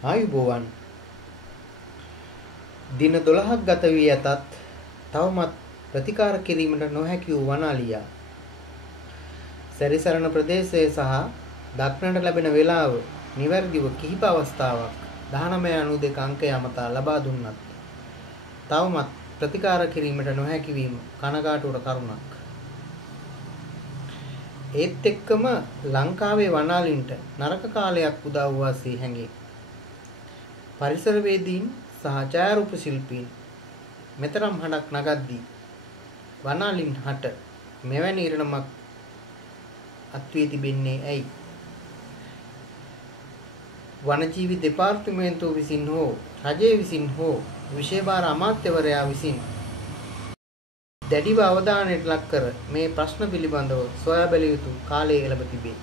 ආයුබෝවන් දින 12ක් ගත වී ඇතත් තවමත් ප්‍රතිකාර කිරීමට නොහැකි වූ වනාලියා සැරිසරණ ප්‍රදේශයේ සහ දක්නට ලැබෙන වේලාව නිවැරදිව කිහිප අවස්ථාවක් 1992 අංකය මත ලබා දුන්නත් තවමත් ප්‍රතිකාර කිරීමට නොහැකි වීම කනගාටුවට කරුණක්. ඒත් එක්කම ලංකාවේ වනාලින්ට නරක කාලයක් උදා වූ වාසේ හැඟේ. පරිසරවේදීන් සහ ඡායාරූප ශිල්පීන් මෙතරම් හඬක් නගද්දී වනාලින් හට මෙවැනි ඉරණමක් අත්වී තිබෙන්නේ ඇයි? වනජීවි දෙපාර්තමේන්තුව විසින් හෝ රජය විසින් හෝ විශේෂ අමාත්‍යවරයා විසින් දැඩිව අවධානයට ලක් කර මේ ප්‍රශ්න පිළිබඳව සොයා බැලිය යුතු කාලය එළඹ තිබේ.